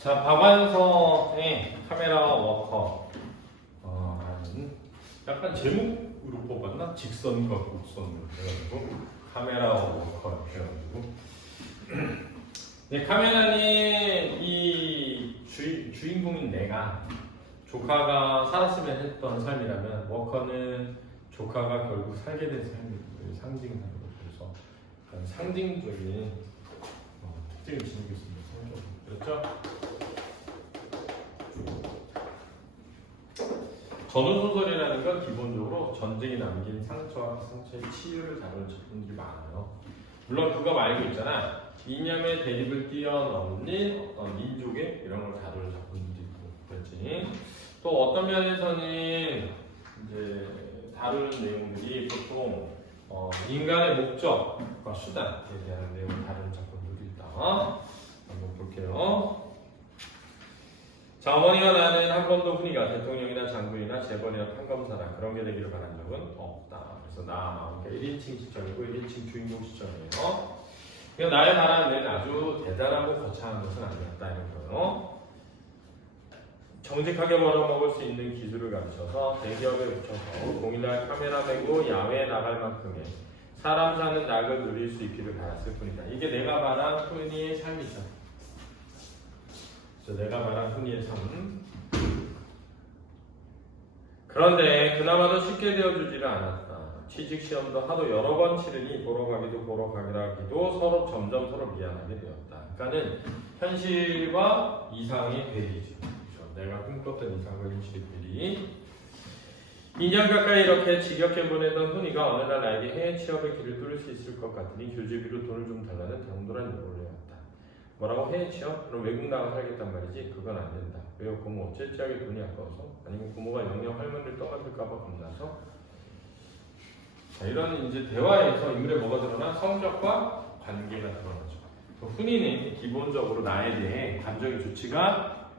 자, 박완서의 카메라 워커. 약간 제목으로 뽑았나? 직선과 곡선으로 해가지고 카메라 워커 이렇게 해가지고 네, 카메라는 이 주인공인 내가 조카가 살았으면 했던 삶이라면 워커는 조카가 결국 살게 된 삶을 상징하는 거죠. 그래서 약간 상징적인 특징을 지니고 있습니다. 그렇죠? 전후소설이라는 건 기본적으로 전쟁이 남긴 상처와 그 상처의 치유를 다루는 작품들이 많아요. 물론 그거 말고 있잖아. 이념의 대립을 뛰어넘는 어떤 민족의 이런 걸 다루는 작품들도 있고, 그렇지. 또 어떤 면에서는 이제 다루는 내용들이 보통 인간의 목적과 수단에 대한 내용을 다루는 작품들도 있다. 한번 볼게요. 자, 어머니와 나는 한 번도 훈이가 대통령이나 장군이나 재벌이나 판검사나 그런 게 되기를 바란 적은 없다. 그래서 나 1인칭 시점이고 1인칭 주인공 시점이에요. 그러니까 나의 바람은 아주 대단하고 거창한 것은 아니었다 이런 거예요. 정직하게 벌어먹을 수 있는 기술을 가르쳐서 대기업에 붙여서 공일날 카메라 메고 야외에 나갈 만큼의 사람 사는 낙을 누릴 수 있기를 바랐을 뿐이다. 이게 내가 말한 훈이의 삶이죠. 내가 말한 훈이의 삶. 그런데 그나마도 쉽게 되어주지를 않았다. 취직시험도 하도 여러 번 치르니 보러 가기도 서로 점점 서로 미안하게 되었다. 그러니까는 현실과 이상의 괴리죠. 그렇죠? 내가 꿈꿨던 이상과 현실의 괴리. 2년 가까이 이렇게 지겹게 보내던 훈이가 어느 날 나에게 해외 취업의 길을 뚫을 수 있을 것 같으니 교주비로 돈을 좀 달라는 당돌한 요구를 해왔다. 뭐라고? 해외 취업? 그럼 외국 나가 살겠단 말이지? 그건 안 된다. 왜요? 고모 어째찌하게 돈이 아까워서? 아니면 고모가 영영 할머니를 떠맡을까봐 겁나서? 자, 이런 이제 대화에서 인물에 뭐가 드러나? 성적과 관계가 드러나죠. 훈이는 기본적으로 나에 대해 감정이 좋지가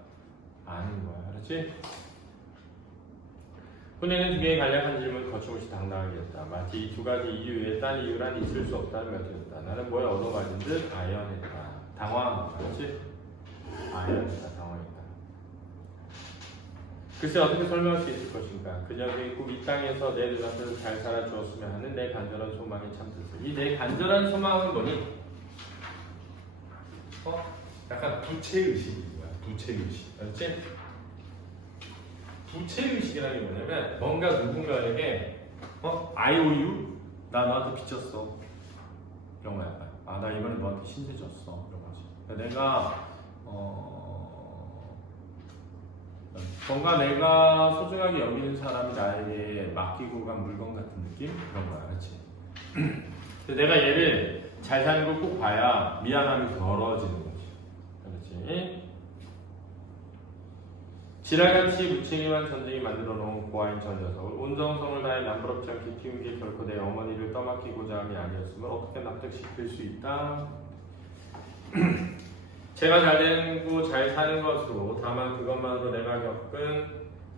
않은 거야. 그렇지? 훈이는 두 개의 간략한 질문을 거침없이 당당하게 했다. 마치 이 두 가지 이유 외에 딴 이유란 있을 수 없다는 말이었다. 나는 뭐에 얻어맞은 듯 아연했다. 당황한 거지? 아연했다. 당황했다. 글쎄 어떻게 설명할 수 있을 것인가? 그녀에게 꼭 이 땅에서 내 눈앞에서 잘 살아주었으면 하는 내 간절한 소망이 참 뜻을. 이 내 간절한 소망은 뭐니? 약간 부채의식인 거야. 부채의식. 알았지? 부채의식이라는 게 뭐냐면 뭔가 누군가에게 IOU? 나 너한테 빚졌어. 이런 거야. 나 이번에 너한테 신세 졌어. 이런 거지. 그러니까 내가 뭔가 내가 소중하게 여기는 사람이 나에게 맡기고 간 물건 같은 느낌? 그런 거야. 그렇지? 근데 내가 얘를 잘 사는 걸 꼭 봐야 미안함이 덜어지는 거지. 그렇지? 지랄같이 무책임한 전쟁이 만들어 놓은 고아인 저 녀석을 온정성을 다해 남부럽지 않게 키운 게 결코 내 어머니를 떠맡기고자 함이 아니었으면 어떻게 납득시킬 수 있다? 제가 잘 되고 잘 사는 것으로 다만 그것만으로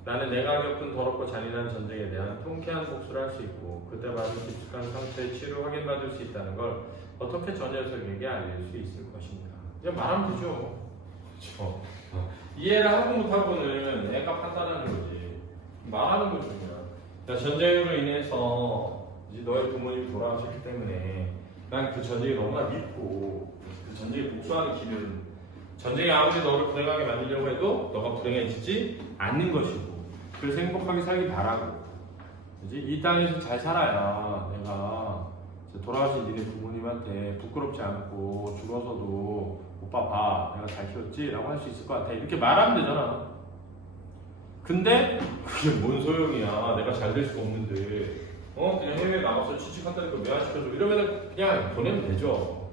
나는 내가 겪은 더럽고 잔인한 전쟁에 대한 통쾌한 복수를 할 수 있고 그때 받은 깊숙한 상처의 치유를 확인받을 수 있다는 걸 어떻게 저 녀석에게 알릴 수 있을 것인가? 그냥 말하면 되죠. 그렇죠? 이해를 하고 못하고는 애가 판단하는 거지. 말하는 거지 그냥. 전쟁으로 인해서 이제 너의 부모님이 돌아가셨기 때문에 난 그 전쟁이 너무나 믿고 그 전쟁에 복수하는 길은 전쟁이 아무리 너를 불행하게 만들려고 해도 너가 불행해지지 않는 것이고 그래서 행복하게 살기 바라고 그치? 이 땅에서 잘 살아야 내가 돌아가신 니네 부모님한테 부끄럽지 않고 죽어서도 오빠 봐 내가 잘 키웠지? 라고 할 수 있을 것 같아 이렇게 말하면 되잖아. 근데 그게 뭔 소용이야. 내가 잘 될 수가 없는데 그냥 해외에 나가서 취직한다니까 왜 안 시켜줘 이러면 그냥 보내면 되죠.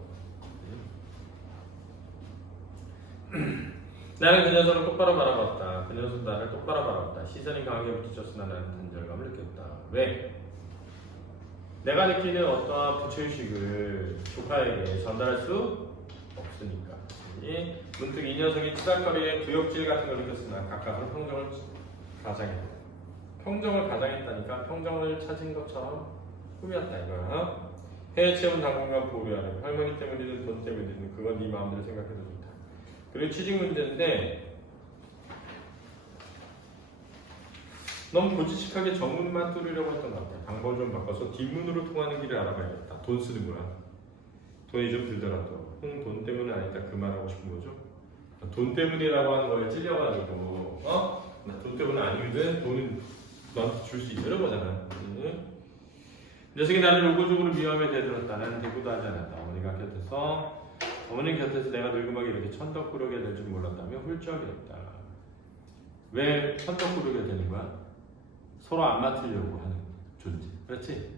나는 그 녀석을 똑바로 바라봤다. 그 녀석도 나를 똑바로 바라봤다. 시선이 강하게 부딪혔으나 나는 단절감을 느꼈다. 왜? 내가 느끼는 어떠한 부채의식을 조카에게 전달할 수 없으니까. 문득 이 녀석이 치달거리에 구역질 같은 걸 느꼈으나 각각은 평정을 가장했다. 평정을 가장했다니까 평정을 찾은 것처럼 꾸몄다 이거야. 해외 취업은 당분간 보류하라. 할머니 때문이든 돈 때문이든 그건 네 마음대로 생각해도 좋다. 그리고 취직 문제인데 너무 고지식하게 정문만 뚫으려고 했던 것 같아요. 방법을 좀 바꿔서 뒷문으로 통하는 길을 알아봐야겠다. 돈 쓰는구나. 돈이 좀 들더라도 돈 때문은 아니다. 그 말하고 싶은 거죠. 돈 때문이라고 하는 거에 찔려가지고 돈 때문은 아니거든. 돈은 너한테 줄 수 있어. 이런 거잖아. 녀석이 나를 노골적으로 미워하며 대들었다. 나는 대꾸도 하지 않았다. 어머니 곁에서 내가 늙음하게 이렇게 천덕꾸러기가 될 줄 몰랐다며 훌쩍이었다. 왜 천덕꾸러기가 되는 거야? 서로 안 맡으려고 하는 존재. 그렇지?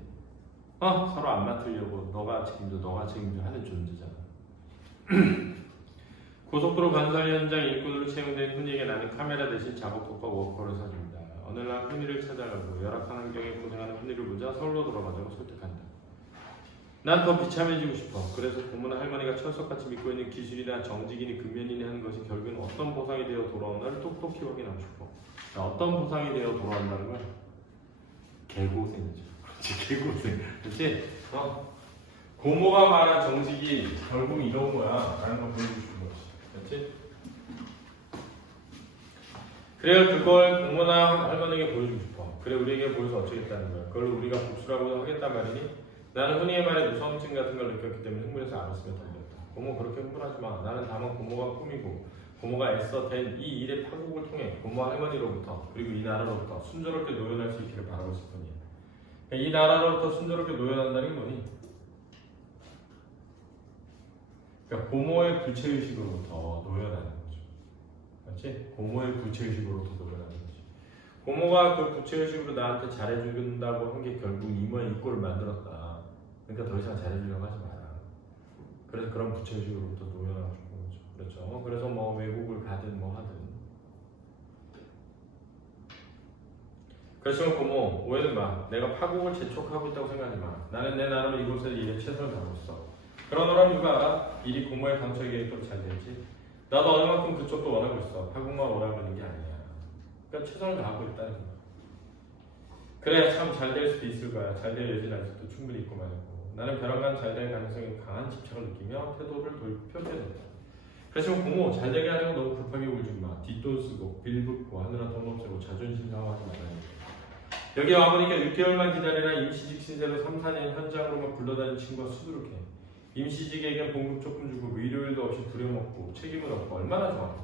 서로 안 맡으려고 너가 책임져 하는 존재잖아. 고속도로 건설 현장 일꾼으로 채용된 훈이에게 나는 카메라 대신 작업복과 워커를 사줍니다. 어느 날 훈이를 찾아가고 열악한 환경에 고생하는 훈이를 보자 서울로 돌아가자고 설득한다. 난 더 비참해지고 싶어. 그래서 고모나 할머니가 철석같이 믿고 있는 기술이나 정직이니 근면이니 하는 것이 결국은 어떤 보상이 되어 돌아오나를 똑똑히 확인하고 싶어. 어떤 보상이 되어 돌아온다는 거야? 개고생이죠. 그렇지, 개고생. 그렇지? 고모가 말한 정직이 결국 이런 거야. 라는 걸 보여주고 싶은 거지. 그렇지? 그래야 그걸 고모나 할머니에게 보여주고 싶어. 그래 우리에게 보여서 어쩌겠다는 거야. 그걸 우리가 복수라고 하겠단 말이니? 나는 훈이의 말에 무서움증 같은 걸 느꼈기 때문에 흥분해서 알았으면 덤볐다. 고모 그렇게 흥분하지 마. 나는 다만 고모가 꾸미고 고모가 애써 댄 이 일의 파국을 통해 고모 할머니로부터 그리고 이 나라로부터 순조롭게 노연할 수 있기를 바라고 있을 뿐이야. 이 나라로부터 순조롭게 노연한다는 게 뭐니? 그러니까 고모의 부채의식으로부터 노연하는 거죠. 그렇지? 고모의 부채의식으로부터 노연하는 거지. 고모가 그 부채의식으로 나한테 잘해준다고 한 게 결국 이 꼴을 만들었다. 그러니까 더 이상 잘해주려고 하지 마라. 그래서 그런 부채의식으로부터 노연하고 싶은 거죠. 그렇죠? 그래서 뭐 외국을 가든 뭐 하든. 그렇지만 고모 오해는 마. 내가 파국을 재촉하고 있다고 생각하지 마. 나는 내 나름으로 이곳에서 일에 최선을 다하고 있어. 그러노라 누가 알아? 일이 고모의 당초 계획대로 잘 될지. 나도 어느 만큼 그쪽도 원하고 있어. 파국만 오라고 하는 게 아니야. 그러니까 최선을 다하고 있다는 거야. 그래 참 잘 될 수도 있을 거야. 잘 될 여지는 아직도 충분히 있고 말고. 나는 벼랑간 잘 될 가능성에 강한 집착을 느끼며 태도를 펼쳐냈다. 그렇지만 고모 잘 되게 하려고 너무 급하게 울지 마. 뒷돈 쓰고 빌붙고 하느라 돈 없애고 자존심 상하지 말아야 여기 와보니까 6개월만 기다리라 임시직 신세로 3, 4년 현장으로만 굴러다니는 친구가 수두룩해. 임시직에겐 봉급 조금 주고 일요일도 없이 부려먹고 책임은 없고 얼마나 좋아.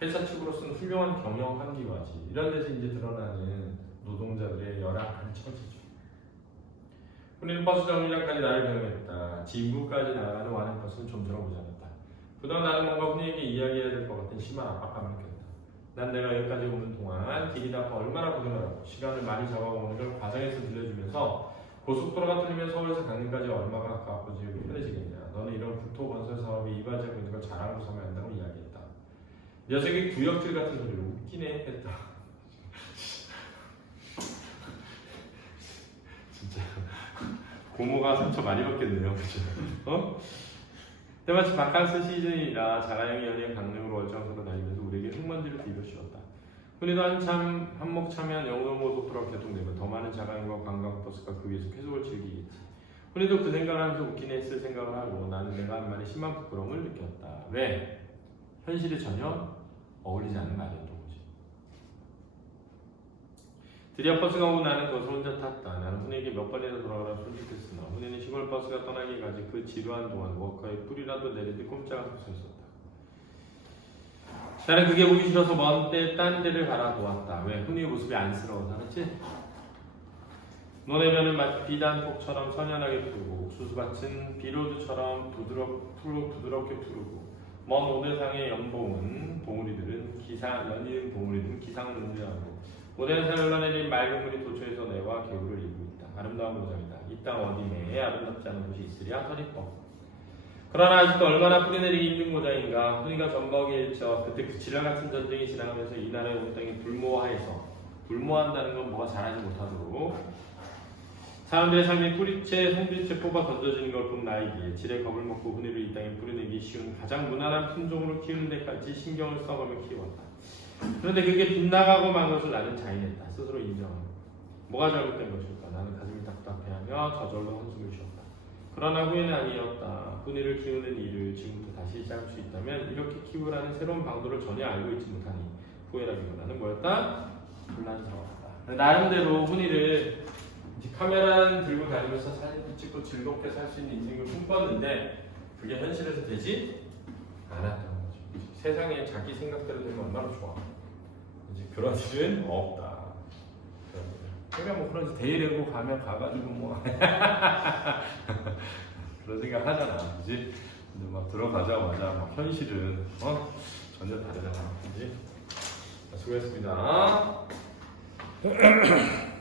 회사 측으로서는 훌륭한 경영 환기와지. 이런 데서 이제 드러나는 노동자들의 열악한 처지죠. 훈이는 버스 정류장까지 나를 배웅했다. 진부까지 나가는 와는 버스는 좀처럼 오지 않았다. 그동안 나는 뭔가 훈이에게 이야기해야 될 것 같은 심한 압박감을 느꼈다. 난 내가 여기까지 오는 동안 길이 나빠 얼마나 고생하라고 시간을 많이 잡아오는 걸 과정에서 들려주면서 고속도로가 뚫리면 서울에서 강릉까지 얼마가 가깝고 지역이 편해지겠냐. 너는 이런 국토건설 사업에 이바지하고 있는 걸 자랑으로 삼아야 한다고 이야기했다. 녀석이 구역질 같은 소리를 웃기네 했다. 진짜 고모가 상처 많이 받겠네요. 그죠? 때마침 바캉스 시즌이라 자가용이 연이어 강릉으로 얼짱서로 다니면서 우리에게 흙먼지를 뒤로 씌웠다. 훈이도 한참 한몫 참여한 영동고속도로가 개통되면 더 많은 자가용과 관광버스가 그 위에서 쾌속을 즐기겠지. 훈이도 그 생각을 하면서 웃긴 했을 생각을 하고 나는 내가 한 말에 심한 부끄러움을 느꼈다. 왜? 현실에 전혀 어울리지 않는 말이었던 거지. 드디어 버스가 오고 나는 그것을 혼자 탔다. 나는 훈이에게 몇 번이나 돌아가라 손짓했으나 훈이는 시골 버스가 떠나기까지 그 지루한 동안 워커에 뿌리라도 내리듯 꼼짝없이 서 있었다. 나는 그게 보기 싫어서 먼 때 딴 데를 바라보았다. 왜? 훈이의 모습이 안쓰러워서. 그렇지? 너네면은 마치 비단폭처럼 선연하게 푸르고 옥수수밭은 비로드처럼 부드럽게 푸르고 먼 오대상의 연봉은 봉우리들은 연이은 봉우리들은 기상을 운전하고 오대산에 흘러내린 맑은 물이 도처에서 내와 개울을 이루고 있다. 아름다운 모장이다. 이 땅 어디매에 아름답지 않은 곳이 있으랴 더 그러나 아직도 얼마나 뿌리내리기 힘든 모장인가. 훈이가 전범에 일쳐 그때 그 지랄 같은 전쟁이 지나가면서 이 나라의 온 땅이 불모한다는 건 뭐가 잘하지 못하도록 사람들의 삶이 뿌리채 송두리째 뽑아 던져지는 걸 본 나이기에 지레 겁을 먹고 훈이를 이 땅에 뿌리내기 쉬운 가장 무난한 품종으로 키우는 데까지 신경을 써가며 키웠다. 그런데 그게 빗나가고 만 것을 나는 자인했다. 스스로 인정하고 뭐가 잘못된 것일까. 나는 가슴이 답답해하며 저절로 한숨을 쉬었다. 그러나 후회는 아니었다. 훈이를 키우는 일을 지금부터 다시 시작할 수 있다면 이렇게 키우라는 새로운 방도를 전혀 알고 있지 못하니 후회라기보다는 뭐였다? 불란스러웠다. 나름대로 훈이를 이제 카메라 들고 다니면서 사진 찍고 즐겁게 살 수 있는 인생을 꿈꿨는데 그게 현실에서 되지 않았던 거죠. 세상에 자기 생각대로 되면 얼마나 좋아. 이제 그런 일은 없다. 그러니까 뭐 그런 데이레고 가면 가가지고 뭐 그런 생각 하잖아, 그지? 근데 막 들어가자마자 막 현실은 전혀 다르잖아, 그지? 수고했습니다.